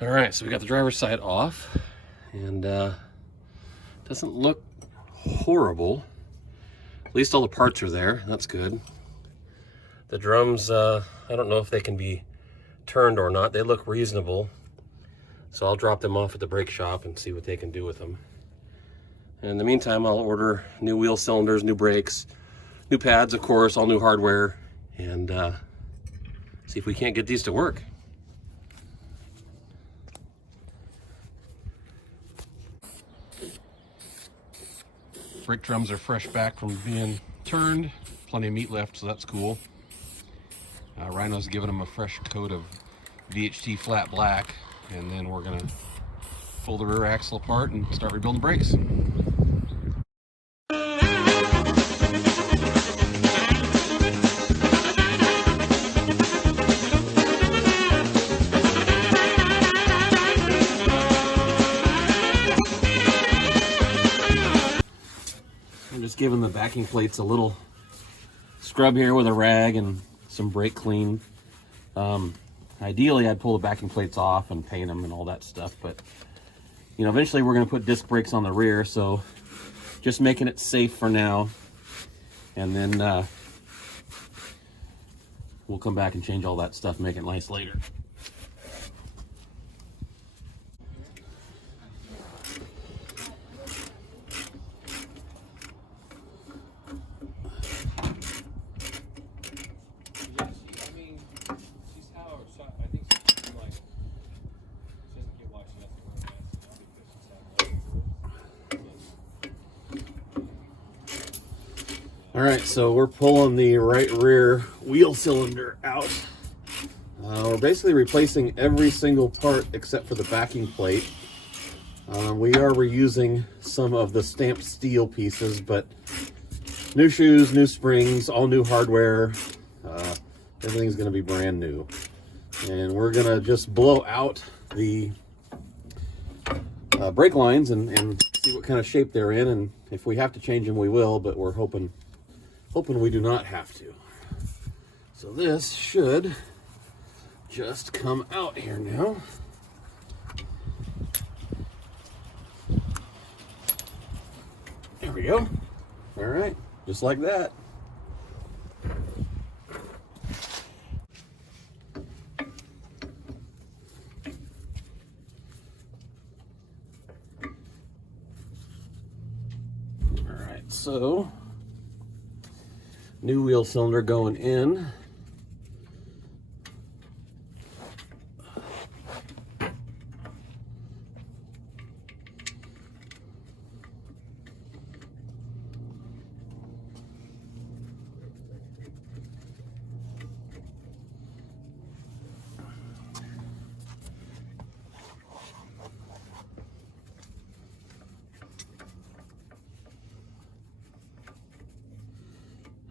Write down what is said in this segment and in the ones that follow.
All right, so we got the driver's side off, and doesn't look horrible. At least all the parts are there. That's good. The drums, I don't know if they can be turned or not. They look reasonable, so I'll drop them off at the brake shop and see what they can do with them. And in the meantime, I'll order new wheel cylinders, new brakes, new pads, of course, all new hardware, and see if we can't get these to work. Brake drums are fresh back from being turned. Plenty of meat left, so that's cool. Rhino's giving them a fresh coat of VHT flat black, and then we're gonna pull the rear axle apart and start rebuilding brakes. I'm just giving the backing plates a little scrub here with a rag and some brake clean. Ideally, I'd pull the backing plates off and paint them and all that stuff, but you know, eventually we're going to put disc brakes on the rear, so just making it safe for now, and then we'll come back and change all that stuff, make it nice later. All right, so we're pulling the right rear wheel cylinder out. We're basically replacing every single part except for the backing plate. We are reusing some of the stamped steel pieces, but new shoes, new springs, all new hardware. Everything's gonna be brand new. And we're gonna just blow out the brake lines and see what kind of shape they're in. And if we have to change them, we will, but we're hoping we do not have to. So this should just come out here now. There we go. All right, just like that. All right, so new wheel cylinder going in.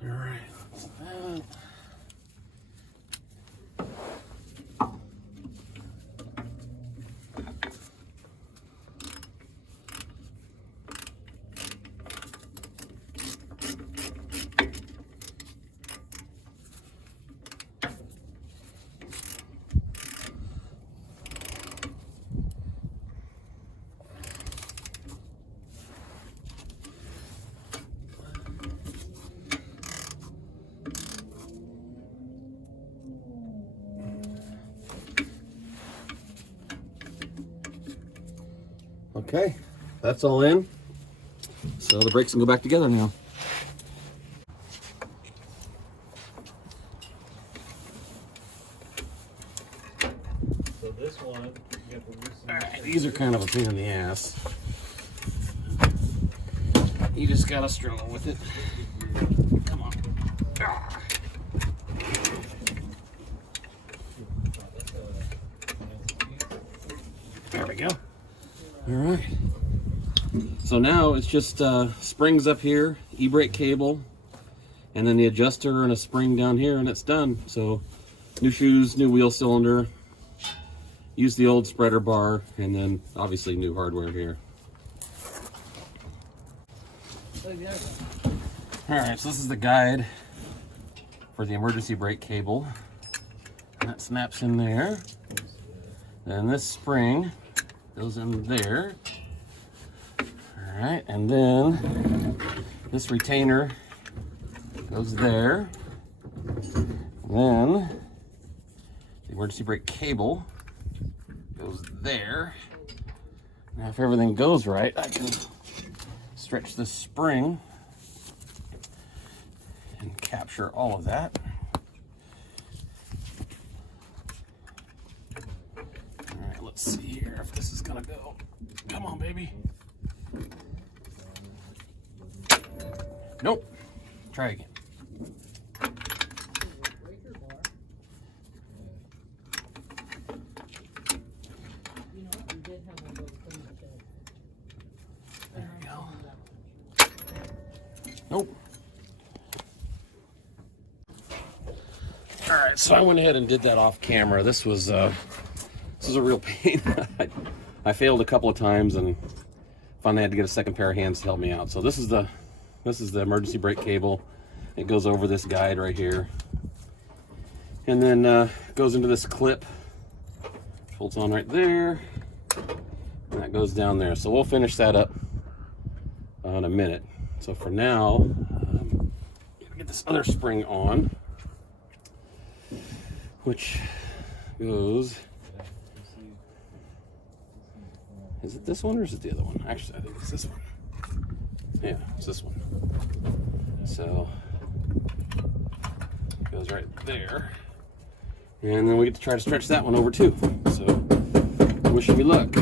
All right, that's that. Okay, that's all in. So the brakes can go back together now. So this one, you have to loosen. All Alright, these are kind of a pain in the ass. You just gotta struggle with it. Come on. Ah. There we go. Alright. So now it's just springs up here, e-brake cable, and then the adjuster and a spring down here, and it's done. So new shoes, new wheel cylinder, use the old spreader bar, and then obviously new hardware here. Alright, so this is the guide for the emergency brake cable. And that snaps in there. Then this spring goes in there. Alright, and then this retainer goes there. And then the emergency brake cable goes there. Now if everything goes right, I can stretch this spring and capture all of that. Alright, let's see here if this is gonna go. Come on, baby. Nope. Try again. There we go. Nope. All right, so I went ahead and did that off camera. This was a real pain. I failed a couple of times and finally had to get a second pair of hands to help me out. So this is the emergency brake cable. It goes over this guide right here, and then goes into this clip. Bolts on right there, and that goes down there. So we'll finish that up in a minute. So for now, get this other spring on, which goes. Is it this one or is it the other one? Actually, I think it's this one. Yeah, it's this one. So it goes right there. And then we get to try to stretch that one over too. So wish me luck.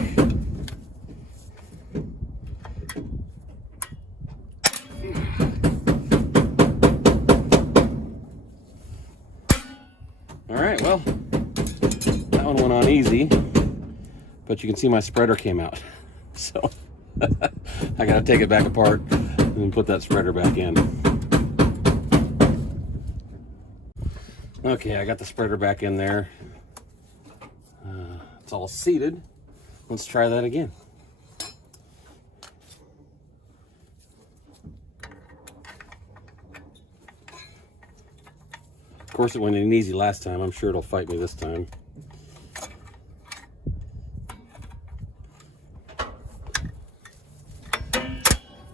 All right, well, that one went on easy, but you can see my spreader came out. So I gotta take it back apart and put that spreader back in. Okay, I got the spreader back in there. It's all seated. Let's try that again. Of course, it went in easy last time. I'm sure it'll fight me this time.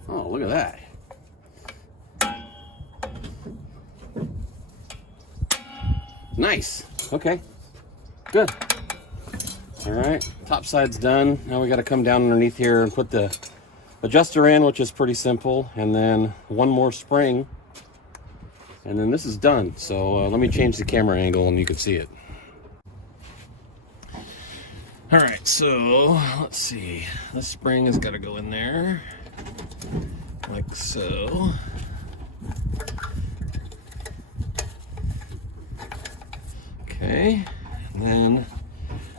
Oh, look at that. Nice. Okay. Good. All right. Top side's done. Now we got to come down underneath here and put the adjuster in, which is pretty simple. And then one more spring. And then this is done. So let me change the camera angle and you can see it. All right. So let's see. This spring has got to go in there. Like so. Okay, and then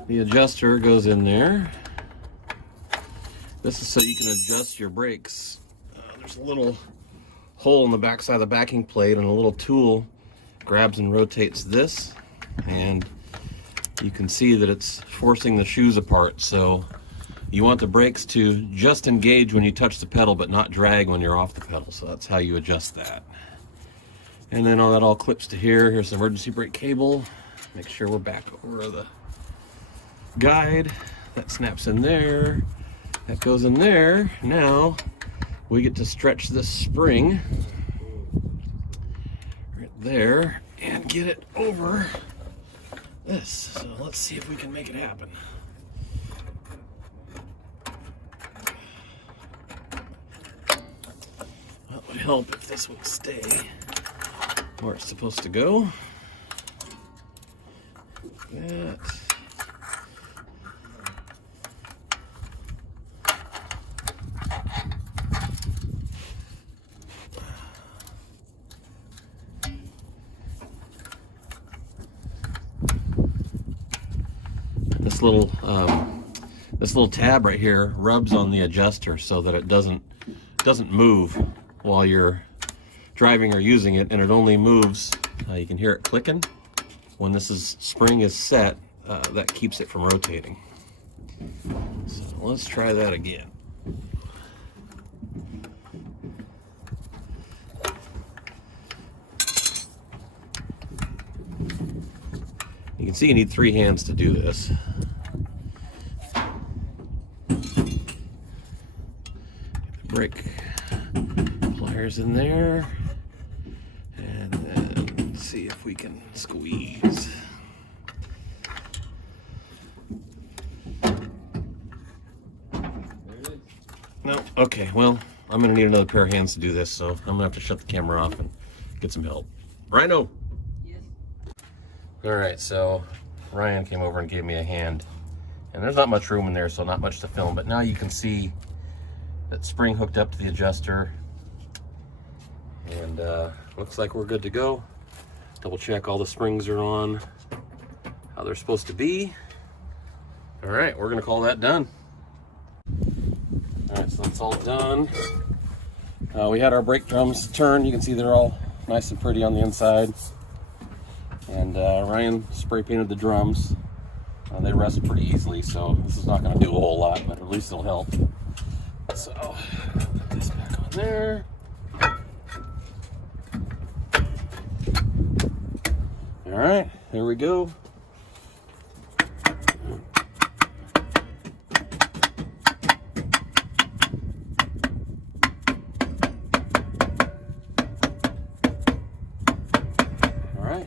the adjuster goes in there. This is so you can adjust your brakes. There's a little hole in the back side of the backing plate, and a little tool grabs and rotates this, and you can see that it's forcing the shoes apart. So you want the brakes to just engage when you touch the pedal, but not drag when you're off the pedal. So that's how you adjust that. And then all that all clips to here. Here's the emergency brake cable. Make sure we're back over the guide. That snaps in there. That goes in there. Now we get to stretch this spring right there and get it over this. So let's see if we can make it happen. Well, it would help if this would stay where it's supposed to go. That. this little tab right here rubs on the adjuster so that it doesn't move while you're driving or using it, and it only moves, you can hear it clicking when this spring is set. That keeps it from rotating. So let's try that again. You can see you need 3 hands to do this. Brake pliers in there, and then see if we can squeeze. No, okay, well, I'm gonna need another pair of hands to do this, so I'm gonna have to shut the camera off and get some help. Rhino. Yes. All right, so Ryan came over and gave me a hand, and there's not much room in there, so not much to film, but now you can see that spring hooked up to the adjuster, and looks like we're good to go. Double check all the springs are on how they're supposed to be. All right, we're gonna call that done. All right, so that's all done. We had our brake drums turned. You can see they're all nice and pretty on the inside. And Ryan spray painted the drums. They rust pretty easily, so this is not gonna do a whole lot, but at least it'll help. So, put this back on there. All right, here we go. All right,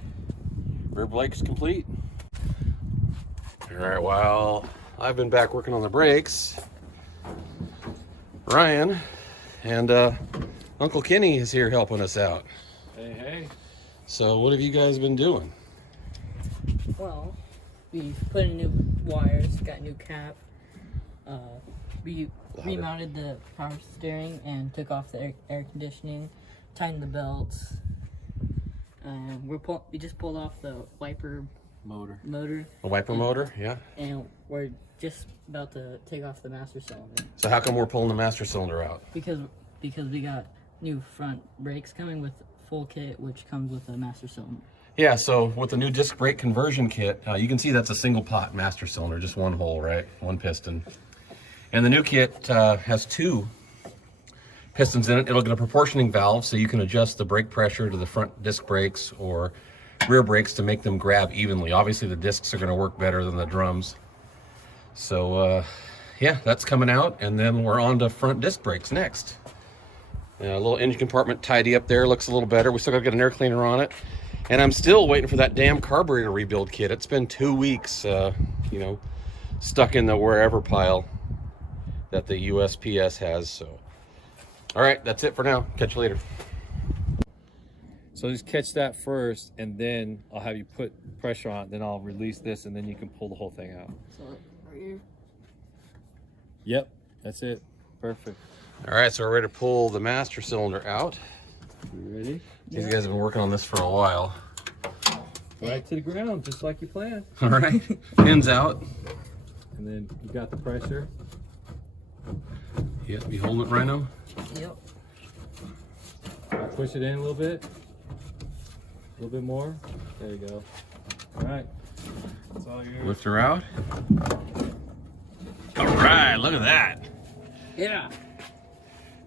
rear blake's complete. All right, while I've been back working on the brakes, Ryan and Uncle Kenny is here helping us out. Hey, hey. So what have you guys been doing? Well, we've put in new wires, got a new cap. We remounted the power steering and took off the air conditioning, tightened the belts. We just pulled off the wiper motor. A wiper motor, yeah. And we're just about to take off the master cylinder. So how come we're pulling the master cylinder out? Because we got new front brakes coming with full kit, which comes with a master cylinder. Yeah, so with the new disc brake conversion kit, you can see that's a single pot master cylinder, just one hole, right? One piston. And the new kit has 2 pistons in it. It'll get a proportioning valve, so you can adjust the brake pressure to the front disc brakes or rear brakes to make them grab evenly. Obviously the discs are going to work better than the drums. So yeah, that's coming out, and then we're on to front disc brakes next. A little engine compartment tidy up there, looks a little better. We still got to get an air cleaner on it. And I'm still waiting for that damn carburetor rebuild kit. It's been 2 weeks, you know, stuck in the wherever pile that the USPS has. So, all right, that's it for now. Catch you later. So just catch that first, and then I'll have you put pressure on it. Then I'll release this, and then you can pull the whole thing out. So, are you? Yep, that's it. Perfect. All right, so we're ready to pull the master cylinder out. You ready? These guys have been working on this for a while. Right to the ground, just like you planned. All right, pins out. And then you got the pressure. Yep, you holding it, Rhino? Yep. Push it in a little bit. A little bit more. There you go. All right. That's all yours. Lift her out. All right, look at that. Yeah.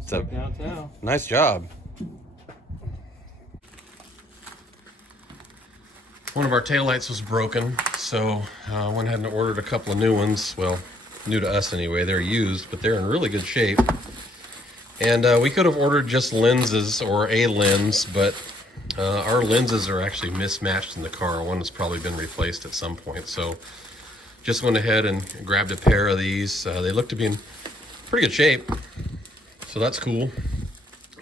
It's a Downtown. nice job. One of our taillights was broken, so I went ahead and ordered a couple of new ones. Well, new to us anyway. They're used, but they're in really good shape. And we could have ordered just lenses or a lens, but our lenses are actually mismatched in the car. One has probably been replaced at some point. So just went ahead and grabbed a pair of these. They look to be in pretty good shape, so that's cool.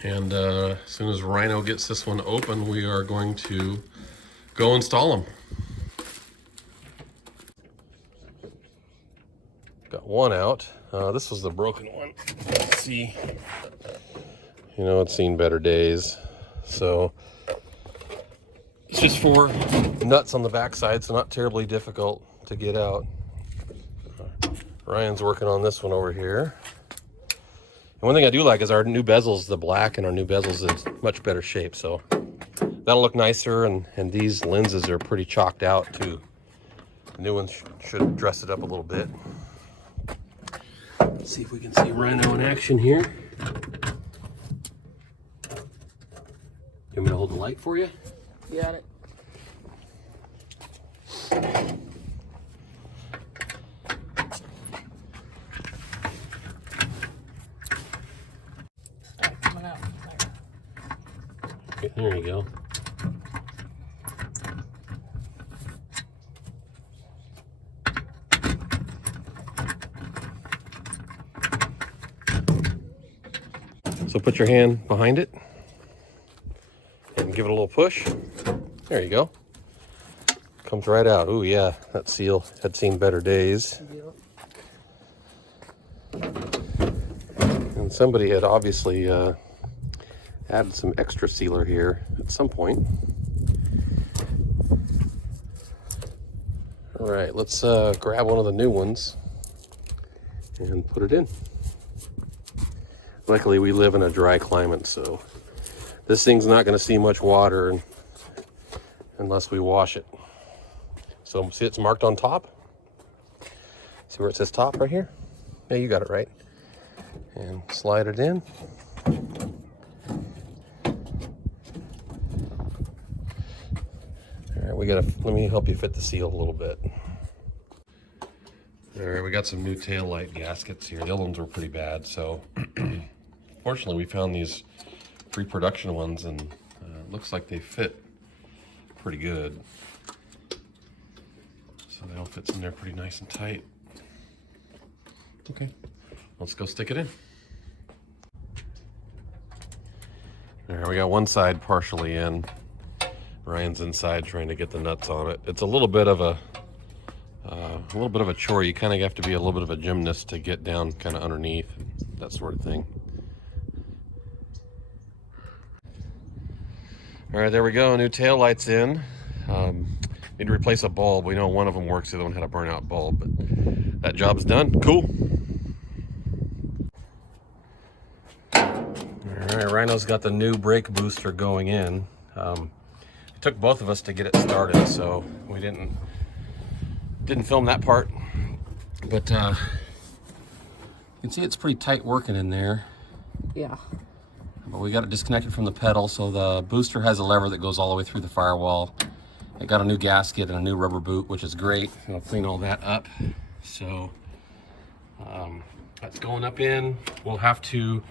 And as soon as Rhino gets this one open, we are going to go install them. Got one out. This was the broken one. Let's see. You know, it's seen better days. So it's just 4 nuts on the backside, so not terribly difficult to get out. Ryan's working on this one over here. And one thing I do like is our new bezels, the black in our new bezels is much better shape. So that'll look nicer, and these lenses are pretty chalked out too. The new ones should dress it up a little bit. Let's see if we can see Rhino in action here. You want me to hold the light for you? You got it. Alright, coming out. Okay, there you go. So put your hand behind it and give it a little push. There you go. Comes right out. Ooh, yeah, that seal had seen better days. And somebody had obviously added some extra sealer here at some point. All right, let's grab one of the new ones and put it in. Luckily, we live in a dry climate, so this thing's not going to see much water unless we wash it. So see, it's marked on top. See where it says top right here? Yeah, you got it right. And slide it in. All right, let me help you fit the seal a little bit. All right, we got some new tail light gaskets here. The old ones were pretty bad, so fortunately we found these pre-production ones, and it looks like they fit pretty good. So that all fits in there pretty nice and tight. Okay, let's go stick it in. All right, we got one side partially in. Ryan's inside trying to get the nuts on it. It's a little bit of a chore. You kind of have to be a little bit of a gymnast to get down kind of underneath, that sort of thing. All right, there we go. New tail lights in. Need to replace a bulb. We know one of them works. The other one had a burnout bulb, but that job's done. Cool. All right, Rhino's got the new brake booster going in. It took both of us to get it started, so we didn't film that part. But you can see it's pretty tight working in there. Yeah. But we got it disconnected from the pedal, so the booster has a lever that goes all the way through the firewall. It got a new gasket and a new rubber boot, which is great. I'll clean all that up. So that's going up in. We'll have to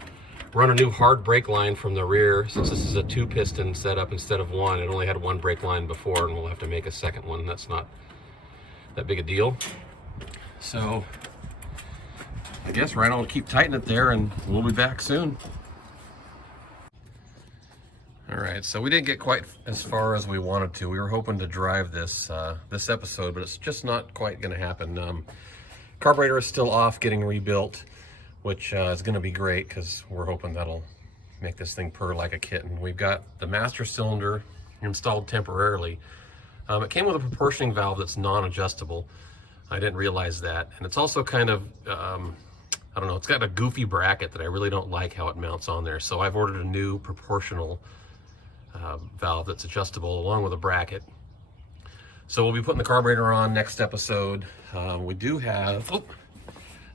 run a new hard brake line from the rear. Since this is a 2-piston setup instead of one, it only had one brake line before, and we'll have to make a second one. That's not that big a deal. So I guess Rhino will keep tightening it there, and we'll be back soon. All right, so we didn't get quite as far as we wanted to. We were hoping to drive this this episode, but it's just not quite going to happen. Carburetor is still off, getting rebuilt, which is going to be great because we're hoping that'll make this thing purr like a kitten. We've got the master cylinder installed temporarily. It came with a proportioning valve that's non-adjustable. I didn't realize that, and it's also kind of I don't know, it's got a goofy bracket that I really don't like how it mounts on there. So I've ordered a new proportional valve that's adjustable along with a bracket. So we'll be putting the carburetor on next episode. We do have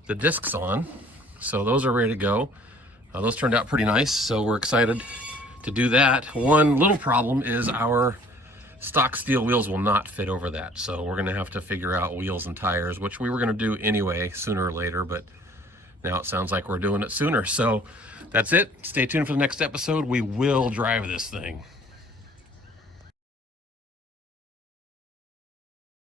the discs on, so those are ready to go. Those turned out pretty nice, so we're excited to do that. One little problem is our stock steel wheels will not fit over that, so we're gonna have to figure out wheels and tires, which we were gonna do anyway sooner or later, but now it sounds like we're doing it sooner. So that's it. Stay tuned for the next episode. We will drive this thing.